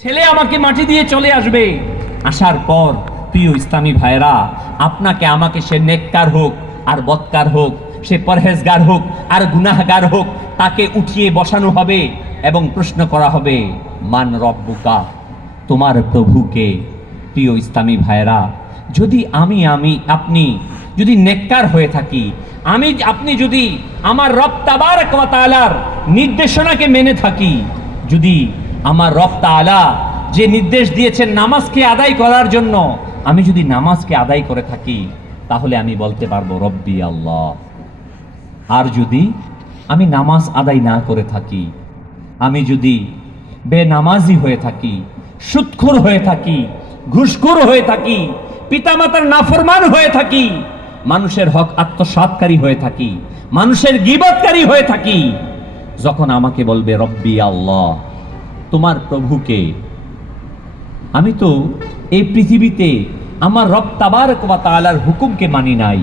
ছেলে আমাকে মাটি দিয়ে চলে আসবে, আসার পর প্রিয় ইসলামী ভাইরা, আপনাকে আমাকে সে নেককার হোক আর বদকার হোক, সে পরহেজগার হোক আর গুনাহগার হোক, তাকে উঠিয়ে বসানো হবে এবং প্রশ্ন করা হবে, মান রব্বুকা, তোমার প্রভুকে। প্রিয় ইসলামী ভাইরা, যদি আপনি যদি নেককার হয়ে থাকি, আপনি যদি আমার রব তাবারক ওয়া তাআলার নির্দেশনাকে মেনে থাকি, যদি আমার রব তাআলা যে নির্দেশ দিয়েছেন নামাজকে আদায় করার জন্য, আমি যদি নামাজকে আদায় করে থাকি, তাহলে আমি বলতে পারবো রব্বি আল্লাহ। আর যদি আমি নামাজ আদায় না করে থাকি, আমি যদি বেনামাজি হয়ে থাকি, সুদখোর হয়ে থাকি, ঘুষখোর হয়ে থাকি, পিতামাতার নাফরমান হয়ে থাকি, মানুষের হক আত্মসাৎকারী হয়ে থাকি, মানুষের গীবতকারী হয়ে থাকি, যখন আমাকে বলবে রব্বি আল্লাহ, তোমার প্রভুকে, আমি তো এই পৃথিবীতে আমার রব তাবারক ওয়া তাআলার হুকুমকে মানি নাই,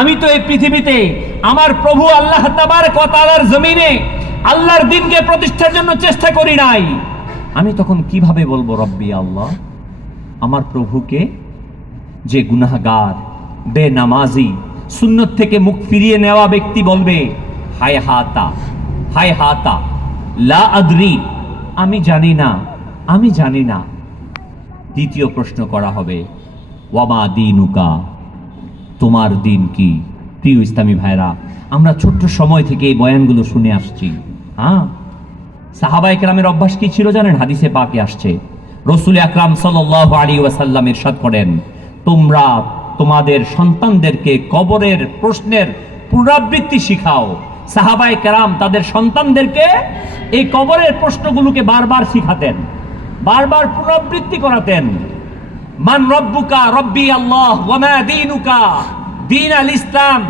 আমি তো এই পৃথিবীতে আমার প্রভু আল্লাহ তাবারক ওয়া তাআলার জমিনে আল্লাহর দ্বীনকে প্রতিষ্ঠার জন্য চেষ্টা করি নাই, আমি তখন কিভাবে বলবো রব্বি আল্লাহ? আমার প্রভুকে? যে গুনাহগার, বেনামাজি, সুন্নত থেকে মুখ ফিরিয়ে নেওয়া ব্যক্তি বলবে হায় হাতা, হায় হাতা, লা আদরি, আমি জানি না, আমি জানি না। দ্বিতীয় প্রশ্ন করা হবে, ওয়ামা দীনুকা, তোমার দিন কি? প্রিয় ইসলামী ভাইরা, আমরা ছোট্ট সময় থেকে এই বয়ানগুলো শুনে আসছি। সাহাবায়ে কেরামের অভ্যাস কি ছিল জানেন? হাদিসে পাকে আসছে, রাসূল আকরাম সাল্লাল্লাহু আলাইহি ওয়াসাল্লাম ইরশাদ করেন, তোমরা তোমাদের সন্তানদেরকে কবরের প্রশ্নের পুনরাবৃত্তি শিখাও। সাহাবায়ে কেরাম তাদের সন্তানদেরকে এই কবরের প্রশ্নগুলোকে বারবার শিখাতেন, বারবার পুনরাবৃত্তি করাতেন। মান রব্বুকা, রব্বি আল্লাহ, ওয়া মা দীনুকা, দীন আল ইসলাম,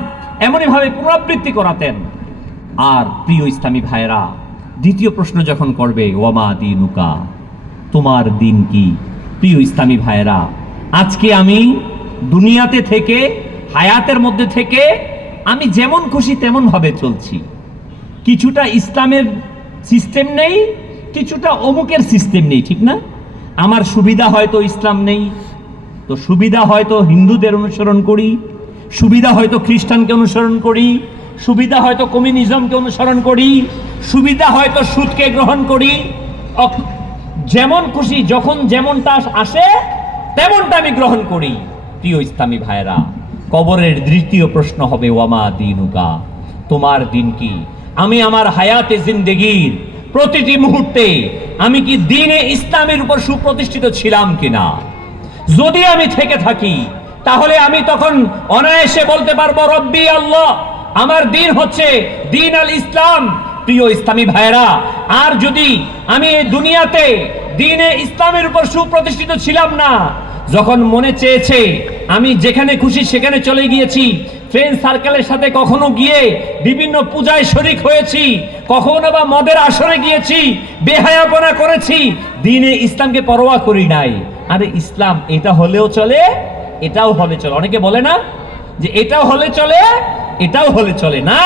এমনই ভাবে পুনরাবৃত্তি করাতেন। আর প্রিয় ইসলামী ভাইরা, দ্বিতীয় প্রশ্ন যখন করবে, ওয়া মা দীনুকা, তোমার দিন কি? প্রিয় ইসলামী ভাইরা, আজকে আমি দুনিয়াতে থেকে, হায়াতের মধ্যে থেকে আমি যেমন খুশি তেমন ভাবে চলছি। কিছুটা ইসলামের সিস্টেম নেই, কিছুটা অমুকের সিস্টেম নেই, ঠিক না? আমার সুবিধা হয়তো ইসলাম নেই, তো সুবিধা হয়তো হিন্দুদের অনুসরণ করি, সুবিধা হয়তো খ্রিস্টানকে অনুসরণ করি, সুবিধা হয়তো কমিউনিজমকে অনুসরণ করি, সুবিধা হয়তো সুদকে গ্রহণ করি। যেমন খুশি যখন যেমনটা আসে তেমনটা আমি গ্রহণ করি। প্রিয় ইসলামী ভাইরা, কবরের দ্বিতীয় প্রশ্ন হবে, ওয়ামা দীনুকা, তোমার দিন কি? আমি আমার হায়াতে জিন্দেগির প্রতিটি মুহূর্তে আমি কি দ্বীনে ইসলামের উপর সুপ্রতিষ্ঠিত ছিলাম কিনা? যদি আমি থেকে থাকি, তাহলে আমি তখন অনায়াসে বলতে পারবো রব্বি আল্লাহ, আমার দিন হচ্ছে দীন আল ইসলাম। প্রিয় ইসলামী ভাইরা, আর যদি আমি এই দুনিয়াতে দ্বীনে ইসলামের উপর সুপ্রতিষ্ঠিত ছিলাম না, যখন মনে চেয়েছে আমি যেখানে খুশি সেখানে চলে গিয়েছি, ফ্রেন্ড সার্কেলের সাথে কখনো গিয়ে বিভিন্ন পূজায় শরীক হয়েছি, কখনো বা মদের আসরে গিয়েছি, বেহায়াপনা করেছি, দ্বীনে ইসলামকে পরোয়া করি নাই। আরে ইসলাম এটা হলেও চলে, এটাও হলে চলে। অনেকে বলে না যে এটাও হলে চলে, এটাও হলে চলে না।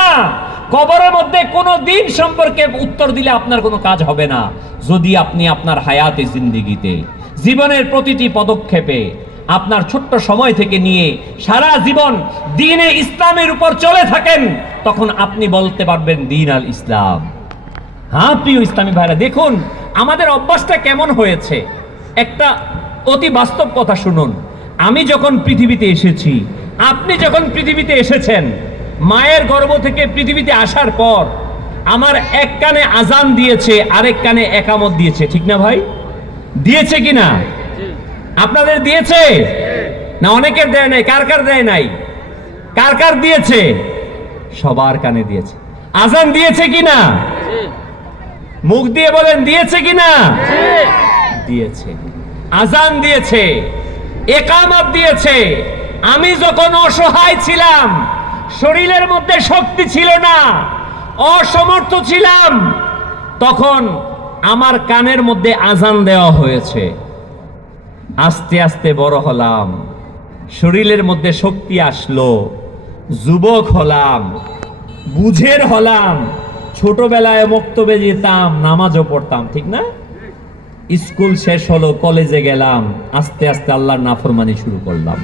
কবরের মধ্যে কোনো দিন সম্পর্কে উত্তর দিলে আপনার কোনো কাজ হবে না, যদি আপনি আপনার হায়াতে জিন্দেগিতে, জীবনের প্রতিটি পদক্ষেপে, আপনার ছোট্ট সময় থেকে নিয়ে সারা জীবন দ্বীনে ইসলামের উপর চলে থাকেন, তখন আপনি বলতে পারবেন দীন আল ইসলাম। হ্যাঁ প্রিয় ইসলামী ভাইরা, দেখুন আমাদের অভ্যাসটা কেমন হয়েছে। একটা অতি বাস্তব কথা শুনুন, আমি যখন পৃথিবীতে এসেছি, আপনি যখন পৃথিবীতে এসেছেন, মায়ের গর্ভ থেকে পৃথিবীতে আসার পর আমার এক কানে আজান দিয়েছে, আরেক কানে একামত দিয়েছে, ঠিক না ভাই? দিয়েছে কিনা? আপনাদের দিয়েছে না? অনেকের দেয় নাই। কার কার দেয় নাই? কার কার দিয়েছে? সবার কানে দিয়েছে। আজান দিয়েছে কিনা? মুখ দিয়ে বলেন, দিয়েছে কিনা? দিয়েছে। আজান দিয়েছে, একামত দিয়েছে। আমি যখন অসহায় ছিলাম, শরীরের মধ্যে শক্তি ছিল না, অসমর্থ ছিলাম, তখন আমার কানের মধ্যে আজান দেওয়া হয়েছে। আস্তে আস্তে বড় হলাম, শরীরের মধ্যে শক্তি আসলো, যুবক হলাম, বুঝের হলাম, ছোটবেলায় মক্তবে যেতাম, নামাজও পড়তাম, ঠিক না? স্কুল শেষ হলো, কলেজে গেলাম, আস্তে আস্তে আল্লাহর নাফরমানি শুরু করলাম।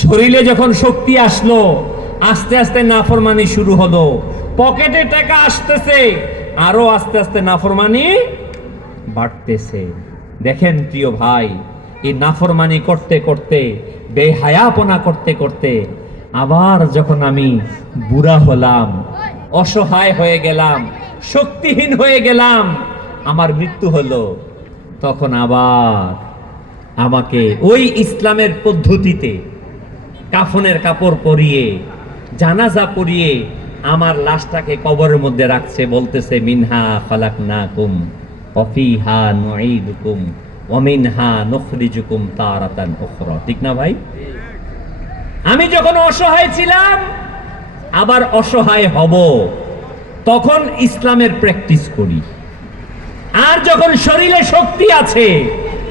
শরীরে যখন শক্তি আসলো, আস্তে আস্তে নাফরমানি শুরু হলো। পকেটে টাকা আসতেছে, আরো আস্তে আস্তে নাফরমানি বাড়তেছে। দেখেন প্রিয় ভাই, এই নাফরমানি করতে করতে, বেহায়াপনা করতে করতে আবার যখন আমি বুড়া হলাম, অসহায় হয়ে গেলাম, শক্তিহীন হয়ে গেলাম, আমার মৃত্যু হলো, তখন আবার আমাকে ওই ইসলামের পদ্ধতিতে কাফনের কাপড় পরিয়ে, জানাজা পরিয়ে আমার লাশটাকে কবরের মধ্যে রাখছে, বলতেছে মিনহা খালাকনাকুম ওয়া ফিহা নুঈদুকুম ওয়া মিনহা নুখরিজুকুম তারাতান উখরা। ঠিক না ভাই? আমি যখন অসহায় ছিলাম, আবার অসহায় হব, তখন ইসলামের প্র্যাকটিস করি। আর যখন শরীরে শক্তি আছে,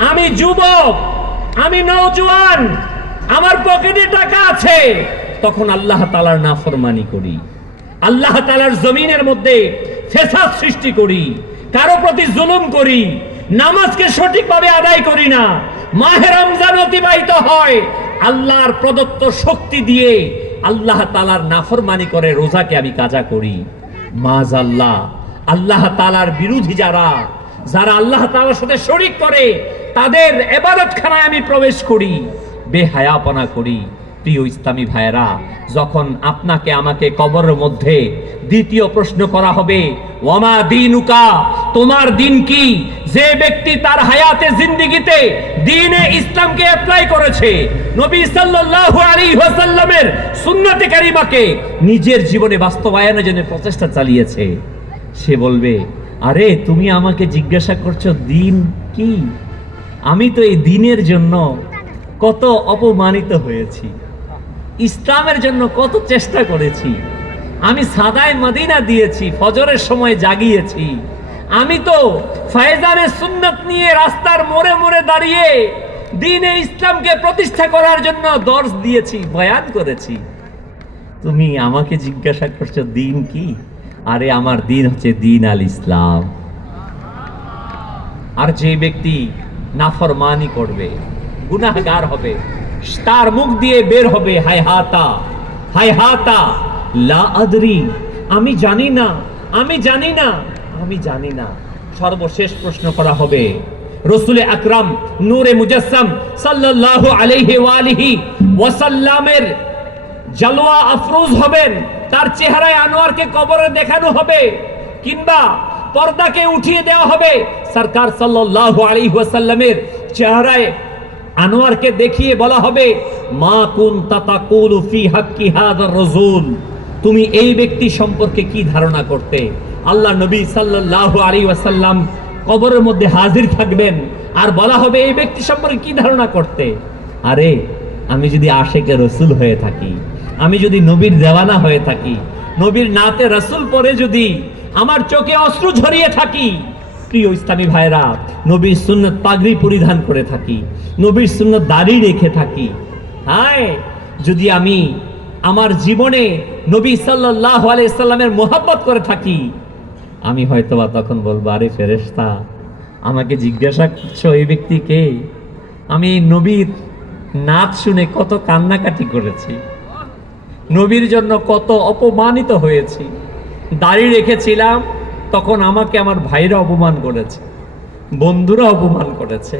আমি যুবক, আমি নওজোয়ান, আমার পকেটে টাকা আছে, তখন আল্লাহ তাআলার নাফরমানি করি, আল্লাহ তাআলার জমিনের মধ্যে ফেসাদ সৃষ্টি করি, কারো প্রতি জুলুম করি, নামাজকে সঠিকভাবে আদায় করি না। মাহে রমজান অতিবাহিত হয়, আল্লাহর প্রদত্ত শক্তি দিয়ে আল্লাহ তাআলার নাফরমানি করে রোজাকে আমি কাজা করি। মাযাল্লাহ, আল্লাহ তাআলার বিরোধী যারা আল্লাহ তাআলার সাথে শরীক করে, তাদের ইবাদতখানায় আমি প্রবেশ করি, বেহায়াপনা করি। প্রিয় ইসলামী ভাইয়েরা, যখন আপনাকে আমাকে কবরের মধ্যে দ্বিতীয় প্রশ্ন করা হবে, ওয়ামা দীনুকা, তোমার দিন কি? যে ব্যক্তি তার হায়াতে জিন্দেগিতে দ্বীনে ইসলামকে অ্যাপ্লাই করেছে, নবী সাল্লাল্লাহু আলাইহি ওয়াসাল্লামের সুন্নতে কারিমাকে নিজের জীবনে বাস্তবায়নের জন্য প্রচেষ্টা চালিয়েছে, সে বলবে, আরে তুমি আমাকে জিজ্ঞাসা করছো দিন কি? আমি তো এই দিনের জন্য কত অপমানিত হয়েছি, ইসলামের জন্য কত চেষ্টা করেছি, আমি সাদায়ে মদিনা দিয়েছি, ফজরের সময় জাগিয়েছি, আমি তো ফায়জানের সুন্নাত নিয়ে রাস্তার মোড়ে মোড়ে দাঁড়িয়ে দ্বীনে ইসলামকে প্রতিষ্ঠা করার জন্য দর্শ দিয়েছি, বয়ান করেছি। তুমি আমাকে জিজ্ঞাসা করছো দিন কি? আরে আমার দিন হচ্ছে দিন আল ইসলাম। আর যে ব্যক্তি নাফরমানি করবে, গুনাহগার হবে, তার মুখ দিয়ে বের হবে হায়হাতা, হায়হাতা লা আদরি, আমি জানি না, আমি জানি না, আমি জানি না। সর্বশেষ প্রশ্ন করা হবে, রাসূল আকরাম নূরে মুজাসসাম সাল্লাল্লাহু আলাইহি ওয়া আলিহি ওয়াসাল্লামের জালওয়া আফরোজ হবেন, তার চেহারায় আনোয়ারকে কবরে দেখানো হবে, কিংবা পর্দাকে উঠিয়ে দেওয়া হবে, সরকার সাল্লাল্লাহু আলাইহি ওয়াসাল্লামের চেহারায় আনোয়ারকে দেখিয়ে বলা হবে, মা কুনতা তাকুলু ফি হাক্কি হাযার রাসূল, তুমি এই ব্যক্তি সম্পর্কে কি ধারণা করতে? আল্লাহ নবী সাল্লাল্লাহু আলাইহি ওয়াসাল্লাম কবরের মধ্যে হাজির থাকবেন, আর বলা হবে এই ব্যক্তি সম্পর্কে কি ধারণা করতে? আরে আমি যদি আশিকে রাসূল হয়ে থাকি, আমি যদি নবীর দেওয়ানা হয়ে থাকি, নবীর নাতে রাসূল পরে যদি আমার চোখে অশ্রু ঝরিয়ে থাকি, প্রিয় ইসলামী ভাইরা, নবীর সুন্নত পাগড়ি পরিধান করে থাকি, নবীর সুন্নত দাড়ি রেখে থাকি, হায় যদি আমি আমার জীবনে নবী সাল্লাল্লাহু আলাইহি সাল্লামের মোহাব্বত করে থাকি, আমি হয়তোবা তখন বলবো, আরে ফেরেশতা, আমাকে জিজ্ঞাসা করছো এই ব্যক্তি কে? আমি নবীর নাচ শুনে কত কান্নাকাটি করেছি, নবীর জন্য কত অপমানিত হয়েছি, দাড়ি রেখেছিলাম, তখন আমাকে আমার ভাইরা অপমান করেছে, বন্ধুরা অপমান করেছে,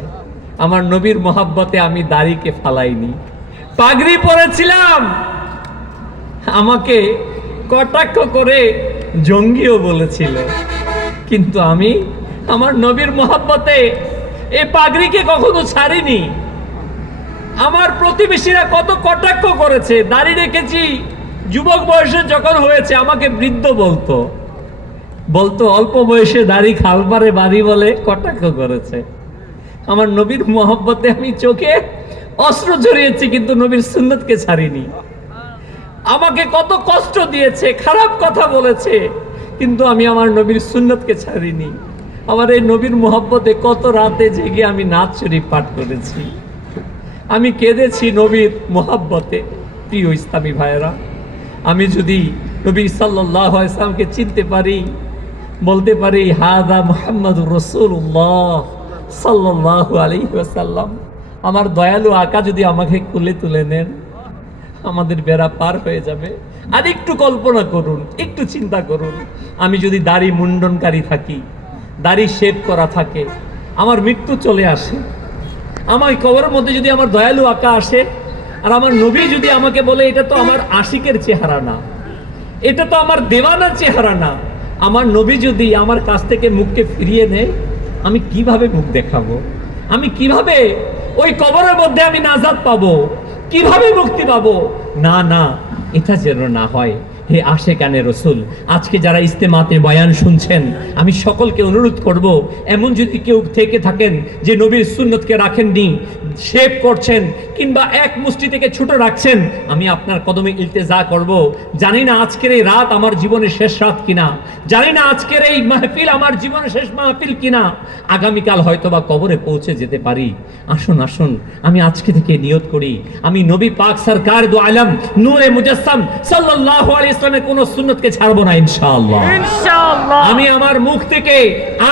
আমার নবীর মোহাব্বতে আমি দাড়িকে ফালাইনি, পাগড়ি পরেছিলাম, আমাকে কটাক্ষ করে জঙ্গিও বলেছিল, কিন্তু আমি আমার নবীর মোহাব্বতে এই পাগড়িকে কখনো ছাড়িনি। আমার প্রতিবেশীরা কত কটাক্ষ করেছে, দাড়ি রেখেছি, যুবক বয়সে যখন হয়েছে আমাকে বৃদ্ধ বলতো, অল্প বয়সে দাড়ি খালপারে বাড়ি বলে কটাক্ষ করেছে। আমার নবীর মোহাব্বতে আমি চোখে অশ্রু ঝরিয়েছি, কিন্তু নবীর সুন্নতকে ছাড়িনি। আমাকে কত কষ্ট দিয়েছে, খারাপ কথা বলেছে, কিন্তু আমি আমার নবীর সুন্নতকে ছাড়িনি। আমার এই নবীর মোহাব্বতে কত রাতে জেগে আমি নাত শরীফ পাঠ করেছি, আমি কেঁদেছি নবীর মোহাব্বতে। প্রিয় ইসলামী ভাইয়েরা, আমি যদি নবী সাল্লাল্লাহু আলাইহি ওয়াসাল্লামকে চিনতে পারি, বলতে পারি হাযা মুহাম্মাদুর রাসূলুল্লাহ সাল্লাল্লাহু আলাইহি ওয়াসাল্লাম। আমার দয়ালু আকা যদি আমাকে কোলে তুলে নেন, আমাদের বেড়া পার হয়ে যাবে। আর একটু কল্পনা করুন, একটু চিন্তা করুন, আমি যদি দাড়ি মুন্ডনকারী থাকি, দাড়ি শেভ করা থাকে, আমার মৃত্যু চলে আসে, আমার কবরের মধ্যে যদি আমার দয়ালু আকা আসে, আর আমার নবী যদি আমাকে বলে এটা তো আমার আশিকের চেহারা না, এটা তো আমার দেওয়ানার চেহারা না, আমার নবী যদি আমার কাছ থেকে মুখকে ফিরিয়ে নেয়, আমি কিভাবে মুখ দেখাবো? আমি কিভাবে ওই কবরের মধ্যে আমি নাজাত পাবো? কিভাবে মুক্তি পাবো? না না, এটা যেন না হয়। হে আশেকানে রসুল, আজকে যারা ইস্তেমাতে বয়ান শুনছেন, আমি সকলকে অনুরোধ করব, এমন যদি কেউ থেকে থাকেন যে নবীর সুন্নতকে রাখেননি, শেভ করছেন কিংবা এক মুষ্টি থেকে ছোট রাখছেন, আমি আপনার কদমে ইলতেজা করব। জানি না আজকের এই রাত আমার জীবনের শেষ রাত কিনা, জানি না আজকের এই মাহফিল আমার জীবনের শেষ মাহফিল কিনা, আগামীকাল হয়তোবা কবরে পৌঁছে যেতে পারি। আসুন আসুন, আমি আজকে থেকে নিয়ত করি, আমি নবী পাক সরকার দু আলম নূরে মুজাসসাম সাল্লাল্লাহু আলাইহি ওয়াসাল্লামের কোন সুন্নতকে ছাড়বো না ইনশাআল্লাহ। ইনশাআল্লাহ আমি আমার মুখ থেকে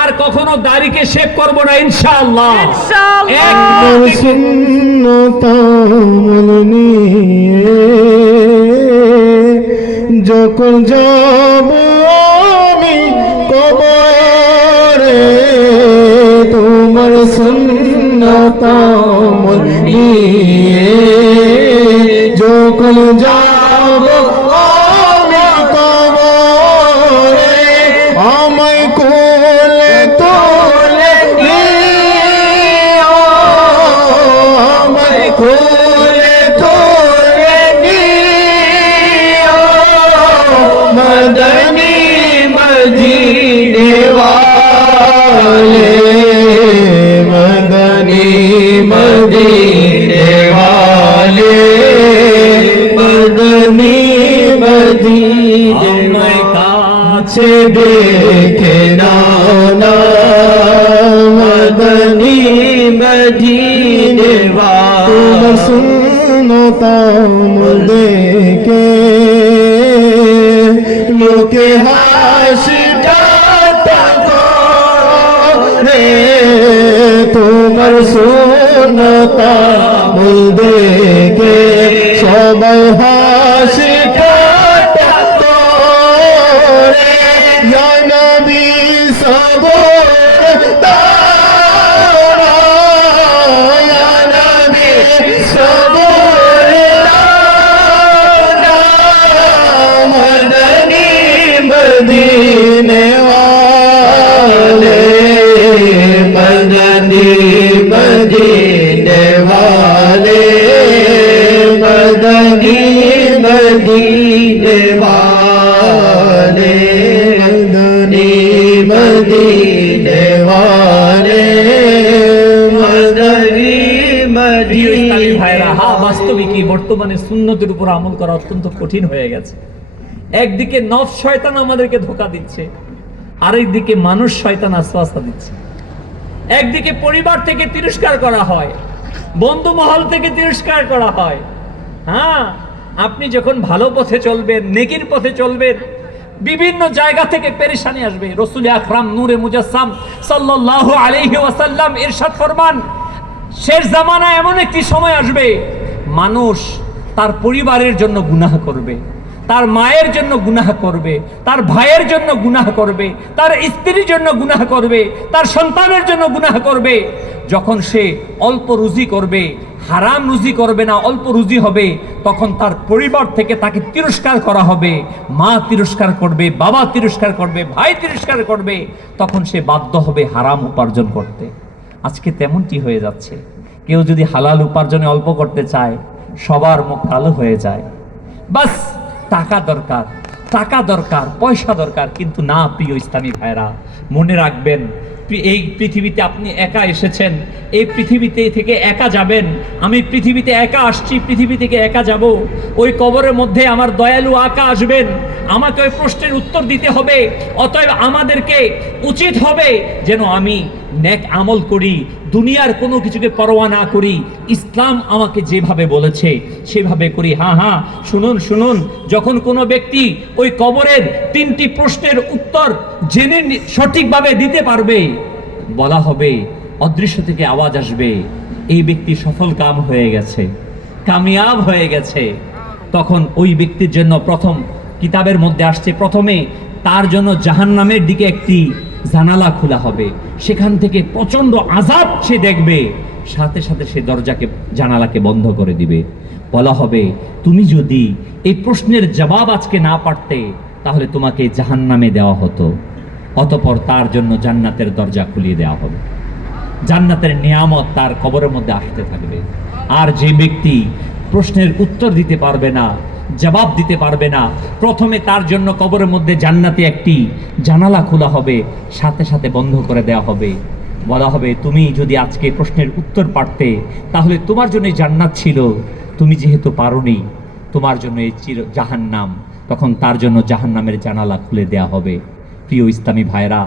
আর কখনো দাড়িকে শেভ করব না ইনশাআল্লাহ। ইনশাআল্লাহ সুন্নত আমল নিয়ে যখন যাব আমি কবরে, তোমার সুন্নত আমল নিয়ে যখন যাব আমি কবরে, আমায় কোলে তোলে নিও, আমায় কোলে তোলে নিও, মদনী মদিনে वाले, मदनी मदीने वाले, मदनी मदीने काछे देखे नाना, मदनी मदीने वाले, सुन्नत देखे मुके हाशिटा रे, তোমার সুন্নত আমল দেখে সবাই হাসি ঠাট্টা করে, ইয়া নবী সবর দাও, ইয়া নবী সবর দাও, মদনী মদিনে वाले, मदनी मदीने वाले, मदनी मदीने वाले, मदनी मदीने वाले, मदनी मदीने ভাইরা, হ্যাঁ বাস্তবিকই বর্তমানে সুন্নতের উপর আমল করা অত্যন্ত কঠিন হয়ে গেছে। একদিকে নফস শয়তান আমাদেরকে ধোঁকা দিচ্ছে, আরেকদিকে মানুষ শয়তান আশ্বাস দিচ্ছে। একদিকে পরিবার থেকে তিরস্কার করা হয়, বন্ধু মহল থেকে তিরস্কার করা হয়। হ্যাঁ, আপনি যখন ভালো পথে চলবেন, নেকির পথে চলবেন, বিভিন্ন জায়গা থেকে পেরেশানি আসবে। রাসূল আকরাম নূরে মুজাসসাম সাল্লাল্লাহু আলাইহি ওয়াসাল্লাম ইরশাদ ফরমান, শেষ জামানায় এমন একটি সময় আসবে, মানুষ তার পরিবারের জন্য গুনাহ করবে, তার মায়ের জন্য গুনাহ করবে, তার ভাইয়ের জন্য গুনাহ করবে, তার স্ত্রীর জন্য গুনাহ করবে, তার সন্তানের জন্য গুনাহ করবে। যখন সে অল্প রুজি করবে, হারাম রুজি করবে না, অল্প রুজি হবে, তখন তার পরিবার থেকে তাকে তিরস্কার করা হবে। মা তিরস্কার করবে, বাবা তিরস্কার করবে, ভাই তিরস্কার করবে, তখন সে বাধ্য হবে হারাম উপার্জন করতে। আজকে তেমনটি হয়ে যাচ্ছে। কেউ যদি হালাল উপার্জনে অল্প করতে চায়, সবার মুখ কালো হয়ে যায়। বাস টাকা দরকার, টাকা দরকার, পয়সা দরকার। কিন্তু না প্রিয় ইসলামী ভাইরা, মনে রাখবেন, এই পৃথিবীতে আপনি একা এসেছেন, এই পৃথিবীতে থেকে একা যাবেন। আমি পৃথিবীতে একা আসছি, পৃথিবী থেকে একা যাব। ওই কবরের মধ্যে আমার দয়ালু আকা আসবেন, আমাকে ওই প্রশ্নের উত্তর দিতে হবে। অতএব আমাদেরকে উচিত হবে যেন আমি নেক আমল করি, দুনিয়ার কোনো কিছুকে পরোয়া না করি, ইসলাম আমাকে যেভাবে বলেছে সেভাবে করি। হ্যাঁ হ্যাঁ, শুনুন শুনুন, যখন কোনো ব্যক্তি ওই কবরের 3টি প্রশ্নের উত্তর জেনে সঠিকভাবে দিতে পারবে, বলা হবে, অদৃশ্য থেকে আওয়াজ আসবে, এই ব্যক্তি সফল কাম হয়ে গেছে, কামিয়াব হয়ে গেছে। তখন ওই ব্যক্তির জন্য প্রথম কিতাবের মধ্যে আসছে, প্রথমে তার জন্য জাহান্নামের দিকে একটি জানালা খোলা হবে, সেখান থেকে প্রচন্ড আযাব সে দেখবে, সাথে সাথে সে দরজাকে জানালাকে বন্ধ করে দিবে। বলা হবে, তুমি যদি এই প্রশ্নের জবাব আজকে না পারতে তাহলে তোমাকে জাহান্নামে দেওয়া হতো। অতঃপর তার জন্য জান্নাতের দরজা খুলিয়ে দেওয়া হবে, জান্নাতের নিয়ামত তার কবরের মধ্যে আসতে থাকবে। আর যে ব্যক্তি প্রশ্নের উত্তর দিতে পারবে না, জবাব দিতে পারবে না, প্রথমে তার জন্য কবরের মধ্যে জান্নাতে একটি জানালা খোলা হবে, সাথে সাথে বন্ধ করে দেওয়া হবে। বলা হবে, তুমি যদি আজকে প্রশ্নের উত্তর পারতে তাহলে তোমার জন্য জান্নাত ছিল, তুমি যেহেতু পারোনি, তোমার জন্য এই জাহান্নাম। তখন তার জন্য জাহান্নামের জানালা খুলে দেওয়া হবে। প্রিয় ইসলামী ভাইরা,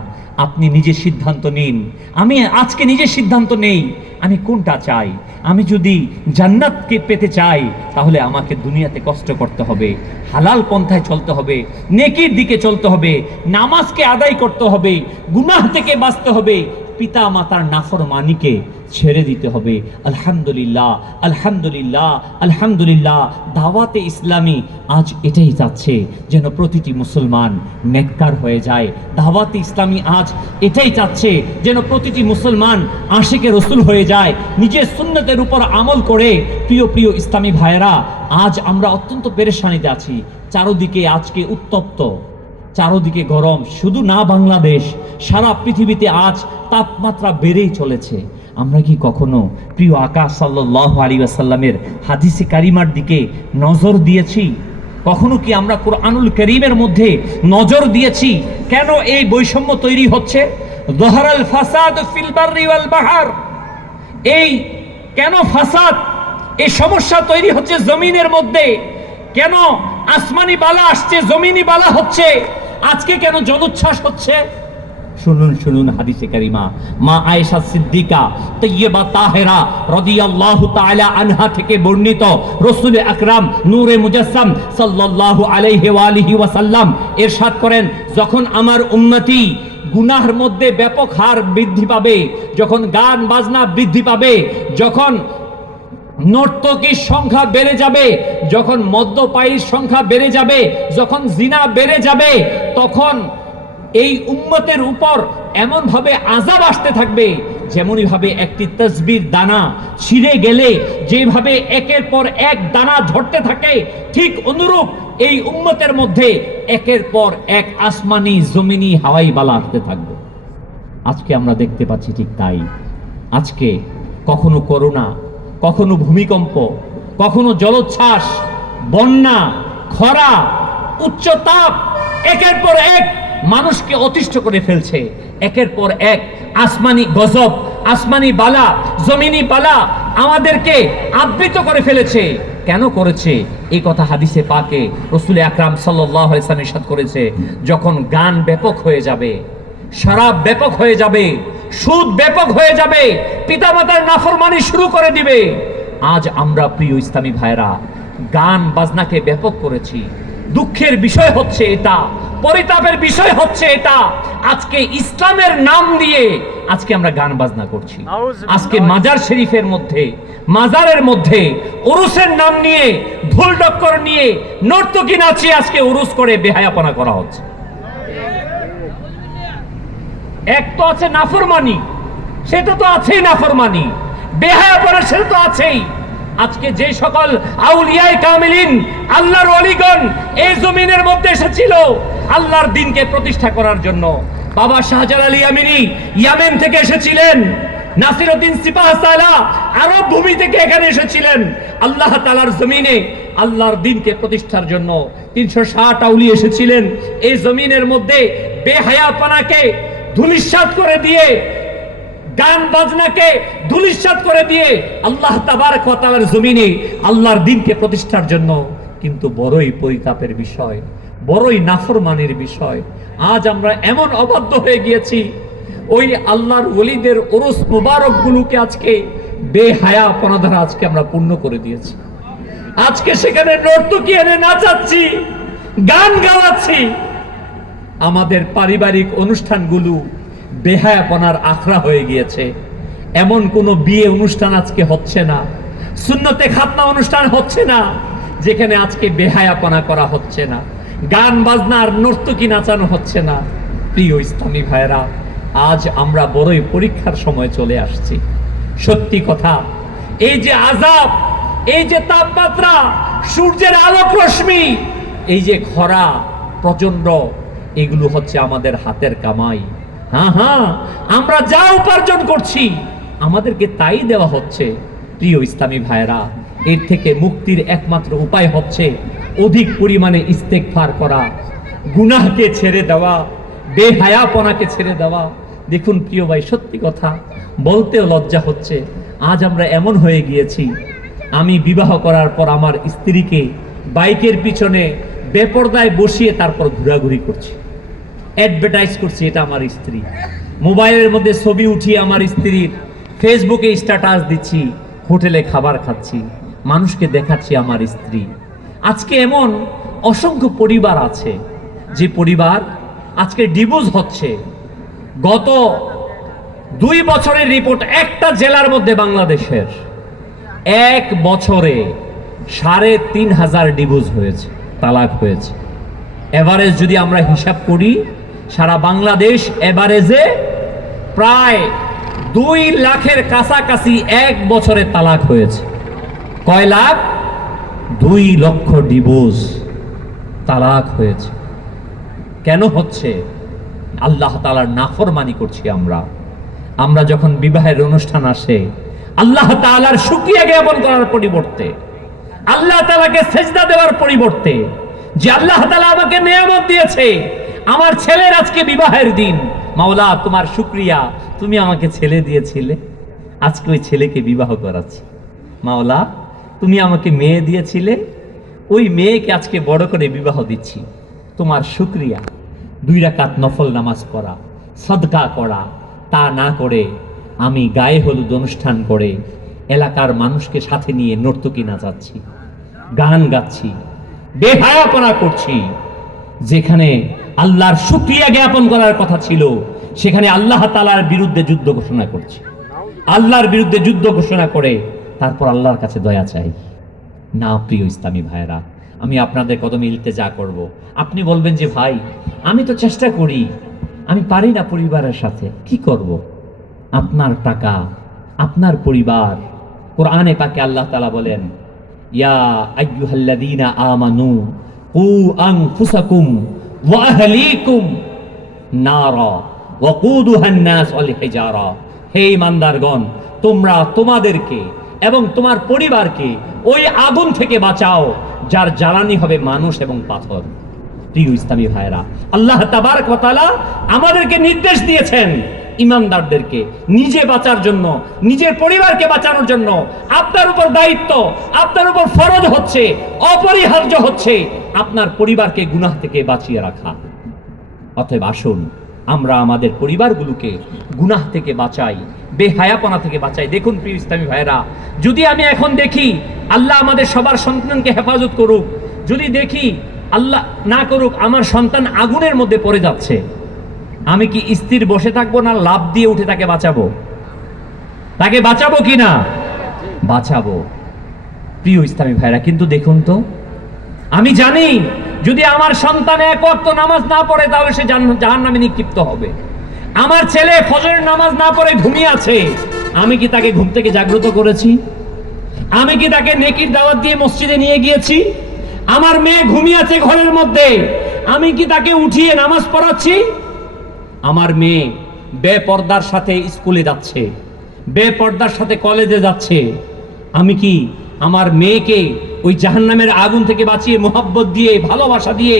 আপনি নিজে সিদ্ধান্ত নিন। আমি আজকে নিজে সিদ্ধান্ত নেই, আমি কোনটা চাই। আমি যদি জান্নাতকে পেতে চাই তাহলে আমাকে দুনিয়াতে কষ্ট করতে হবে, হালাল পন্থায় চলতে হবে, নেকির দিকে চলতে হবে, নামাজকে আদায় করতে হবে, গুনাহ থেকে বাঁচতে হবে, পিতা মাতার নাফরমানিকে ছেড়ে দিতে হবে। আলহামদুলিল্লাহ আলহামদুলিল্লাহ আলহামদুলিল্লাহ, দাওয়াতে ইসলামী আজ এটাই চাচ্ছে যেন প্রতিটি মুসলমান নেককার হয়ে যায়। দাওয়াতে ইসলামী আজ এটাই চাচ্ছে যেন প্রতিটি মুসলমান আশিকে রসুল হয়ে যায়, নিজের সুন্নতের উপর আমল করে। প্রিয় প্রিয় ইসলামী ভাইয়েরা, আজ আমরা অত্যন্ত পেরেশানিতে আছি। চারদিকে আজকে উত্তপ্ত, চারদিকে গরম। শুধু না বাংলাদেশ, সারা পৃথিবীতে আজ তাপমাত্রা বেড়েই চলেছে। আমরা কি কখনো প্রিয় আকা সাল্লাল্লাহু আলাইহি ওয়াসাল্লামের হাদিসে কারিমার দিকে নজর দিয়েছি? কখনো কি আমরা কোরআনুল কারীমের মধ্যে নজর দিয়েছি? কেন এই বৈষম্য তৈরি হচ্ছে? যহরাল ফাসাদ ফিল বাররি ওয়াল বাহর, এই কেন ফাসাদ, এই সমস্যা তৈরি হচ্ছে জমিনের মধ্যে? কেন আসমানি বালা আসছে, জমিনি বালা হচ্ছে? আজকে কেন জলোচ্ছ্বাস হচ্ছে? শুনুন শুনুন, হাদিসে কারিমা মা আয়েশা সিদ্দিকা তাইয়্যিবা তাহেরা রাদিয়াল্লাহু তাআলা আনহা থেকে বর্ণিত, রাসূল আকরাম নূরে মুজাসসাম সাল্লাল্লাহু আলাইহি ওয়া আলিহি ওয়াসাল্লাম ইরশাদ করেন, যখন আমার উম্মতি গুনাহের মধ্যে ব্যাপক হার বৃদ্ধি পাবে, যখন গান বাজনা বৃদ্ধি পাবে, যখন নর্তকীর সংখ্যা বেড়ে যাবে, যখন মদ্যপায়ীর সংখ্যা বেড়ে যাবে, যখন জিনা বেড়ে যাবে, তখন এই উম্মতের উপর এমন ভাবে আযাব আসতে থাকবে, যেমনই ভাবে একটি তাসবির দানা ছিঁড়ে গেলে যেভাবে একের পর এক দানা ঝরতে থাকে, ঠিক অনুরূপ এই উম্মতের মধ্যে একের পর এক আসমানি জমিনি হাওয়াই বালা আসতে থাকবে। আজকে আমরা দেখতে পাচ্ছি ঠিক তাই। আজকে কখনো করোনা, কখনো ভূমিকম্প, কখনো জলোচ্ছ্বাস, বন্যা, খরা, উচ্চতাপ একের পর এক মানুষকে অতিষ্ঠ করে ফেলছে। একের পর এক আসমানি গজব, আসমানি বালা, জমিনি বালা আমাদেরকে আবৃত করে ফেলেছে। কেন করেছে? এই কথা হাদিসে পাকে রাসূল আকরাম সাল্লাল্লাহু আলাইহি ওয়াসাল্লাম ইরশাদ করেছে, যখন গান ব্যাপক হয়ে যাবে, শরাব ব্যাপক হয়ে যাবে, সুদ ব্যাপক হয়ে যাবে, পিতামাতার নাফরমানি শুরু করে দিবে। আজ আমরা প্রিয় ইসলামী ভাইরা গান বাজনাকে ব্যাপক করেছি। দুঃখের বিষয় হচ্ছে এটা, পরিতাপের বিষয় হচ্ছে এটা, আজকে ইসলামের নাম দিয়ে আজকে আমরা গান বাজনা করছি। আজকে মাজার শরীফের মধ্যে, মাজারের মধ্যে উরুসের নাম নিয়ে, ঢোল ডক্কর নিয়ে নর্তকী নাচিয়ে আজকে উরুস করে বেহায়াপনা করা হচ্ছে। এক তো আছে নাফরমানি, সেটা তো আছেই নাফরমানি, বেহায়াপনা সেটা তো আছেই। আজকে যে সকল আউলিয়ায়ে কামিলিন, আল্লাহর ওলিগণ এই জমিনের মধ্যে এসেছিল আল্লাহর দ্বীনকে প্রতিষ্ঠা করার জন্য, বাবা শাহজালাল ইয়ামিনী ইয়েমেন থেকে এসেছিলেন, নাসিরউদ্দিন সিপাহসালাহ আরব ভূমি থেকে এখানে এসেছিলেন আল্লাহ তাআলার জমিনে আল্লাহর দ্বীনকে প্রতিষ্ঠার জন্য। 360 আউলি এসেছিলেন এই জমিনের মধ্যে বেহায়াপনাকে ধূলিসাৎ করে দিয়ে, গান বাজনাকে ধূলিসাৎ করে দিয়ে আল্লাহ তাবারক ওয়া তাআলার জমিনে আল্লাহর দ্বীনকে প্রতিষ্ঠার জন্য। কিন্তু বড়ই পরিতাপের বিষয়, বড়ই নাফরমানির বিষয়, আজ আমরা এমন অবাধ্য হয়ে গিয়েছি, ওই আল্লাহর ওলিদের ওরস মুবারক গুলোকে আজকে বেহায়াপনা দ্বারা আজকে আমরা পূর্ণ করে দিয়েছি। আজকে সেখানে নর্তকী এনে নাচাচ্ছি, গান গাওয়াচ্ছি। আমাদের পারিবারিক অনুষ্ঠানগুলো বেহায়াপনার আখড়া হয়ে গিয়েছে। এমন কোনো বিয়ে অনুষ্ঠান আজকে হচ্ছে না, সুন্নতে খাতনা অনুষ্ঠান হচ্ছে না যেখানে আজকে বেহায়াপনা করা হচ্ছে না, গান বাজনার নর্তকী নাচানো হচ্ছে না। প্রিয় ইসলামী ভাইরা, আজ আমরা বড়ই পরীক্ষার সময় চলে আসছি। সত্যি কথা, এই যে আযাব, এই যে তাপমাত্রা, সূর্যের আলোক রশ্মি, এই যে খরা প্রচন্ড, এগুলো হচ্ছে আমাদের হাতের কামাই। হ্যাঁ, আমরা যা উপার্জন করছি আমাদেরকে তাই দেওয়া হচ্ছে। প্রিয় ইসলামী ভাইরা, এর থেকে মুক্তির একমাত্র উপায় হচ্ছে অধিক পরিমাণে ইস্তেগফার করা, গুনাহকে ছেড়ে দেওয়া, বেহায়াপনাকে ছেড়ে দেওয়া। দেখুন প্রিয় ভাই, সত্যি কথা বলতেও লজ্জা হচ্ছে, আজ আমরা এমন হয়ে গিয়েছি, আমি বিবাহ করার পর আমার স্ত্রীকে বাইকের পিছনে বেপরদায় বসিয়ে তারপর ঘোরাঘুরি করছি, অ্যাডভার্টাইজ করছি এটা আমার স্ত্রী, মোবাইলের মধ্যে ছবি উঠিয়ে আমার স্ত্রীর ফেসবুকে স্ট্যাটাস দিচ্ছি, হোটেলে খাবার খাচ্ছি, মানুষকে দেখাচ্ছি আমার স্ত্রী। আজকে এমন অসংখ্য পরিবার আছে যে পরিবার আজকে ডিভোর্স হচ্ছে। গত 2 বছরের রিপোর্ট, একটা জেলার মধ্যে বাংলাদেশের 1 বছরে 3500 ডিভোর্স হয়েছে, তালাক হয়েছে। এভারেজ যদি আমরা হিসাব করি, সারা বাংলাদেশ এভারেজে প্রায় 2 লাখের কাছাকাছি 1 বছরে তালাক হয়েছে। কয় লাখ? 2 লক্ষ ডিভোর্স, তালাক হয়েছে। কেন হচ্ছে? আল্লাহ তাআলার নাফরমানি করছি আমরা যখন বিবাহের অনুষ্ঠান আসে, আল্লাহ তাআলার শুকরিয়া জ্ঞাপন করার পরিবর্তে, আল্লাহ তাআলাকে সেজদা দেওয়ার পরিবর্তে, যে আল্লাহ তাআলা আমাকে নিয়ামত দিয়েছে, আমার ছেলের আজকে বিবাহের দিন, মাওলা তোমার শুকরিয়া, তুমি আমাকে ছেলে দিয়েছিলে, আজকে ওই ছেলেকে বিবাহ করাচ্ছি। মাওলা তুমি আমাকে মেয়ে দিয়েছিলে, ওই মেয়েকে আজকে বড় করে বিবাহ দিচ্ছি, তোমার শুকরিয়া। 2 রাকাত নফল নামাজ পড়া, সদকা করা, তা না করে আমি গায়ে হলুদ অনুষ্ঠান করে এলাকার মানুষকে সাথে নিয়ে নর্তকী নাচাচ্ছি, গান গাচ্ছি, বেহায়াপনা করছি। যেখানে আল্লাহর শুকরিয়া জ্ঞাপন করার কথা ছিল, সেখানে আল্লাহ তাআলার বিরুদ্ধে যুদ্ধ ঘোষণা করছি। আল্লাহর বিরুদ্ধে যুদ্ধ ঘোষণা করে তারপর আল্লাহর কাছে দয়া চাই না। প্রিয় ইসলামী ভাইরা, আমি আপনাদের কদমে ইলতেজা করব। আপনি বলবেন যে ভাই, আমি তো চেষ্টা করি, আমি পারি না পরিবারের সাথে, কি করব? আপনার টাকা, আপনার পরিবার, কোরআনে পাকে আল্লাহ তাআলা বলেন, ইয়া আইয়ুহাল্লাযীনা আমানু কু আনফুসাকুম ওয়া আহলিকুম নারা ওয়াকুদুহান নাস ওয়াল হিজারা। হে ঈমানদারগণ, তোমরা তোমাদেরকে এবং তোমার পরিবারকে ওই আগুন থেকে বাঁচাও যার জ্বালানি হবে মানুষ এবং পাথর। প্রিয় ইসলামী ভাইরা, আল্লাহ তাবারক ওয়া তাআলা আমাদেরকে নির্দেশ দিয়েছেন ঈমানদারদেরকে নিজে বাঁচার জন্য, নিজের পরিবারকে বাঁচানোর জন্য। আপনার উপর দায়িত্ব, আপনার উপর ফরজ হচ্ছে, অপরিহার্য হচ্ছে আপনার পরিবারকে গুনাহ থেকে বাঁচিয়ে রাখা। অতএব আসুন আমরা আমাদের পরিবারগুলোকে গুনাহ থেকে বাঁচাই, বেহায়াপনা থেকে বাঁচাই। দেখুন প্রিয় ইসলামী ভাইরা, যদি আমি এখন দেখি, আল্লাহ আমাদের সবার সন্তানকে হেফাজত করুক, যদি দেখি আল্লাহ না করুক আমার সন্তান আগুনের মধ্যে পড়ে যাচ্ছে, আমি কি স্থির বসে থাকবো না লাফ দিয়ে উঠে তাকে বাঁচাবো? তাকে বাঁচাবো কি না? বাঁচাবো। প্রিয় ইসলামী ভাইরা, কিন্তু দেখুন তো, আমি জানি যদি আমার সন্তান 1 ওয়াক্ত নামাজ না পড়ে তাহলে সে জাহান্নামে নিক্ষিপ্ত হবে। আমার ছেলে ফজরের নামাজ না পড়ে ঘুমিয়ে আছে, আমি কি তাকে ঘুম থেকে জাগ্রত করেছি? আমি কি তাকে নেকির দাওয়াত দিয়ে মসজিদে নিয়ে গিয়েছি? আমার মেয়ে ঘুমিয়ে আছে ঘরের মধ্যে, আমি কি তাকে উঠিয়ে নামাজ পড়াচ্ছি? আমার মেয়ে বেপর্দার সাথে স্কুলে যাচ্ছে, বেপর্দার সাথে কলেজে যাচ্ছে, আমি কি আমার মেয়েকে ওই জাহান্নামের আগুন থেকে বাঁচিয়ে মোহাব্বত দিয়ে, ভালোবাসা দিয়ে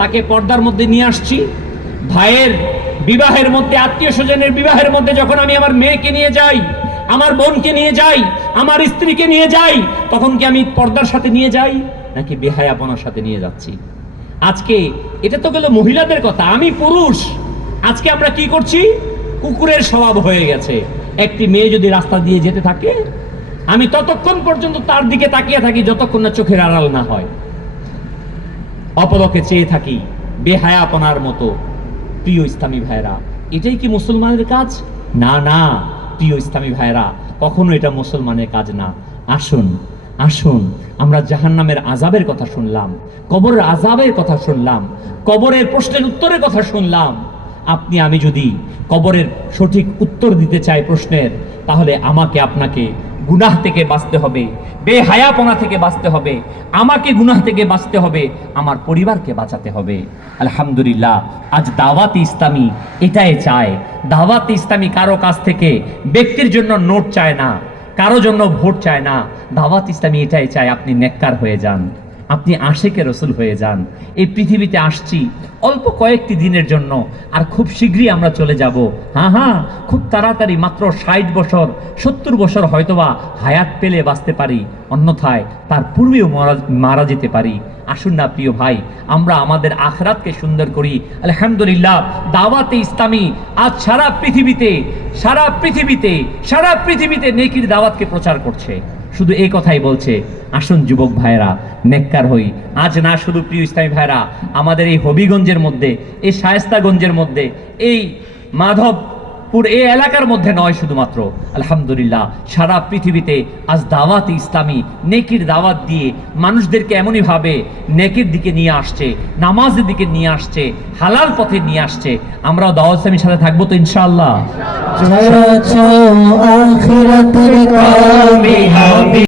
তাকে পর্দার মধ্যে নিয়ে আসছি? ভাইয়ের বিবাহের মধ্যে, আত্মীয় স্বজনের বিবাহের মধ্যে যখন আমি আমার মেয়েকে নিয়ে যাই, আমার বোনকে নিয়ে যাই, আমার স্ত্রীকে নিয়ে যাই, তখন কি আমি পর্দার সাথে নিয়ে যাই নাকি বেহায়াপনার সাথে নিয়ে যাচ্ছি? আজকে এটা তো গেল মহিলাদের কথা, আমি পুরুষ। আজকে আমরা কি করছি? কুকুরের স্বভাব হয়ে গেছে। একটি মেয়ে যদি রাস্তা দিয়ে যেতে থাকে, আমি ততক্ষণ পর্যন্ত তার দিকে তাকিয়ে থাকি যতক্ষণ না চোখের আড়াল না হয়, অপলকে চেয়ে থাকি বেহায়াপনার মতো। প্রিয় ইসলামী ভাইরা, এটাই কি মুসলমানের কাজ? না না প্রিয় ইসলামী ভাইরা, কখনো এটা মুসলমানের কাজ না। আসুন আসুন, আমরা জাহান্নামের আযাবের কথা শুনলাম, কবরের আযাবের কথা শুনলাম, কবরের প্রশ্নের উত্তরের কথা শুনলাম। আপনি আমি যদি কবরের সঠিক উত্তর দিতে চাই প্রশ্নের, তাহলে আমাকে আপনাকে গুনাহ থেকে বাঁচতে হবে, বেহায়াপনা থেকে বাঁচতে হবে, আমাকে গুনাহ থেকে বাঁচতে হবে, আমার পরিবারকে বাঁচাতে হবে। আলহামদুলিল্লাহ, আজ দাওয়াতে ইসলামী এটাই চায়। দাওয়াতে ইসলামী কারো কাছ থেকে ব্যক্তির জন্য নোট চায় না, কারো জন্য ভোট চায় না। দাওয়াত ইসলামী এটাই চায় আপনি নেককার হয়ে যান, আপনি আশিকে রসুল হয়ে যান। এই পৃথিবীতে আসছি অল্প কয়েকটি দিনের জন্য, আর খুব শীঘ্রই আমরা চলে যাব। হ্যাঁ, খুব তাড়াতাড়ি, মাত্র 60 বছর 70 বছর হয়তোবা হায়াত পেলে বাঁচতে পারি, অন্যথায় তার পূর্বেও মারা যেতে পারি। আসুন না প্রিয় ভাই, আমরা আমাদের আখিরাতকে সুন্দর করি। আলহামদুলিল্লাহ, দাওয়াতে ইসলামী আজ সারা পৃথিবীতে নেকির দাওয়াতকে প্রচার করছে, শুধু এই কথাই বলছে। আসুন যুবক ভাইরা, নেককার হই। আজ না শুধু প্রিয় ইসলামী ভাইরা আমাদের এই হবিগঞ্জের মধ্যে, এই শায়েস্তাগঞ্জের মধ্যে, এই মাধবপুর এই এলাকার মধ্যে নয় শুধুমাত্র, আলহামদুলিল্লাহ সারা পৃথিবীতে আজ দাওয়াতে ইসলামী নেকির দাওয়াত দিয়ে মানুষদেরকে এমনই ভাবে নেকির দিকে নিয়ে আসছে, নামাজের দিকে নিয়ে আসছে, হালাল পথে নিয়ে আসছে। আমরাও দাওয়াত ইসলামীর সাথে থাকবো তো ইনশাআল্লাহ। আখিরাতের কামিয়াবি